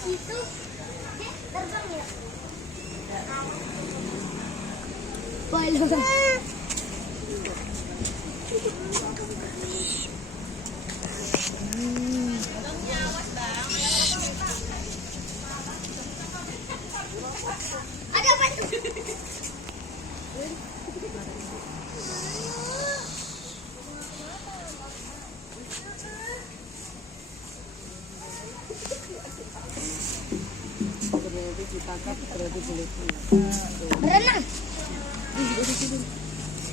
situ. Terbang ya? Boleh. Ada apa tuh? Berenang.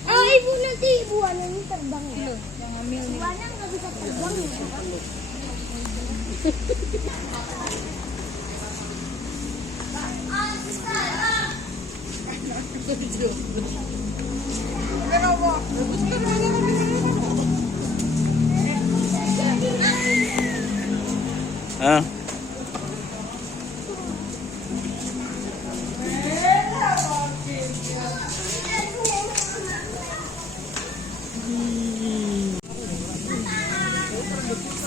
Oh, ibu nanti ibuannya ini terbang ya? Yang hamil nih. Ibuannya nggak bisa terbang ya? Ah.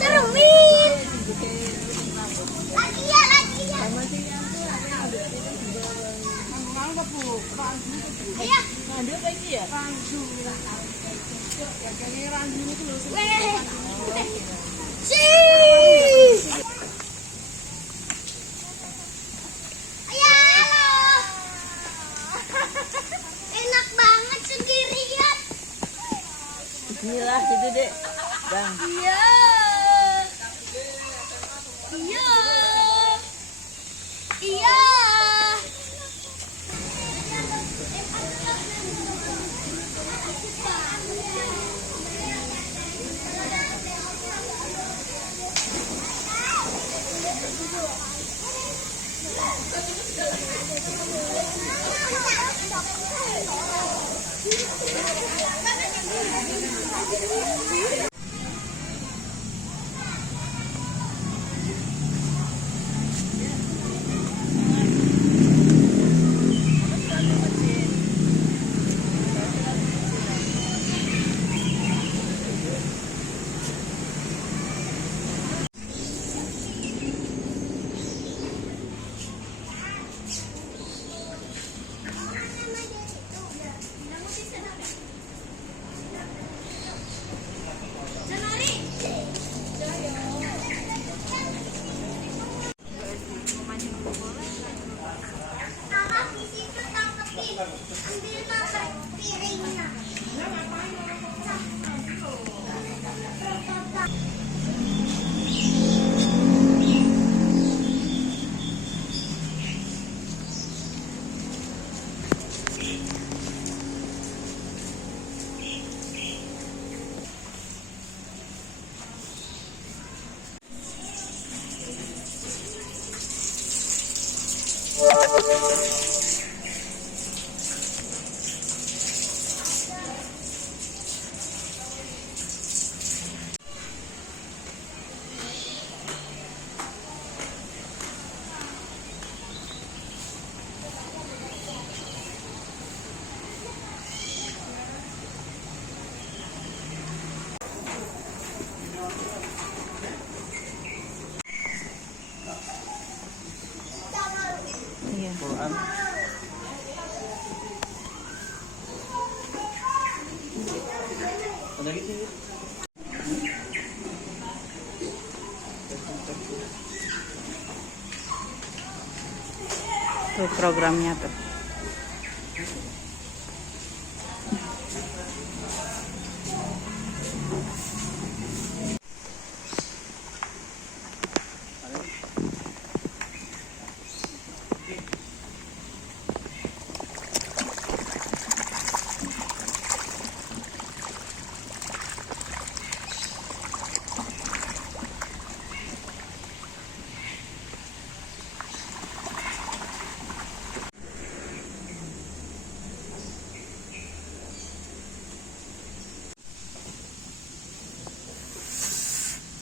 Seruin. Lagi ya, lagi ya. Ayah. Cheese. Ayah, halo. Enak banget sendirian. Inilah itu dek. Bang. Iya. Iya. Iya. Ambil makan piringnya. Quran. Ada lagi sih. Tuh programnya tuh.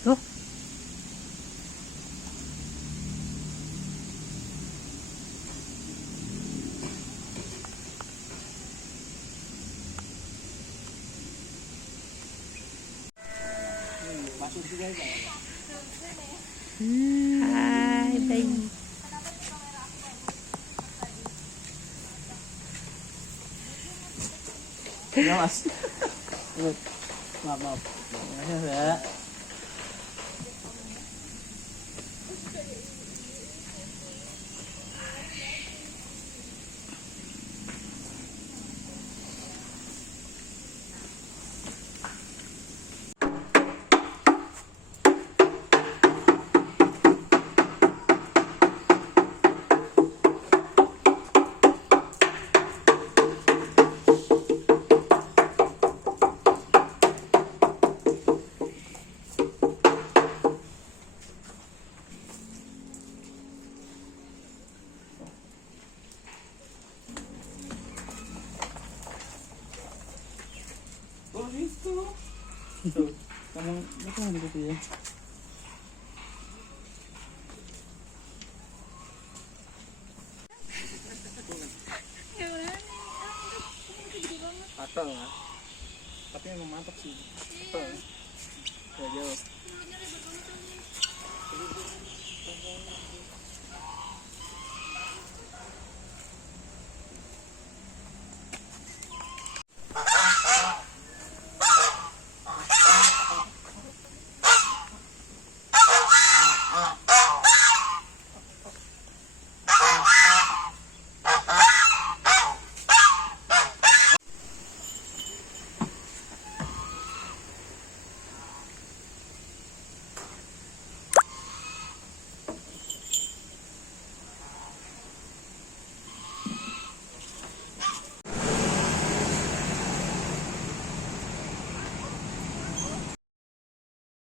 Tuh. Hai Ayun. Mas. Maaf, maaf. Ya. Oh, itu. Tuh, kamu apa yang gitu ya? Patah lah. Tapi emang mantap sih. Patah. Ya jauh.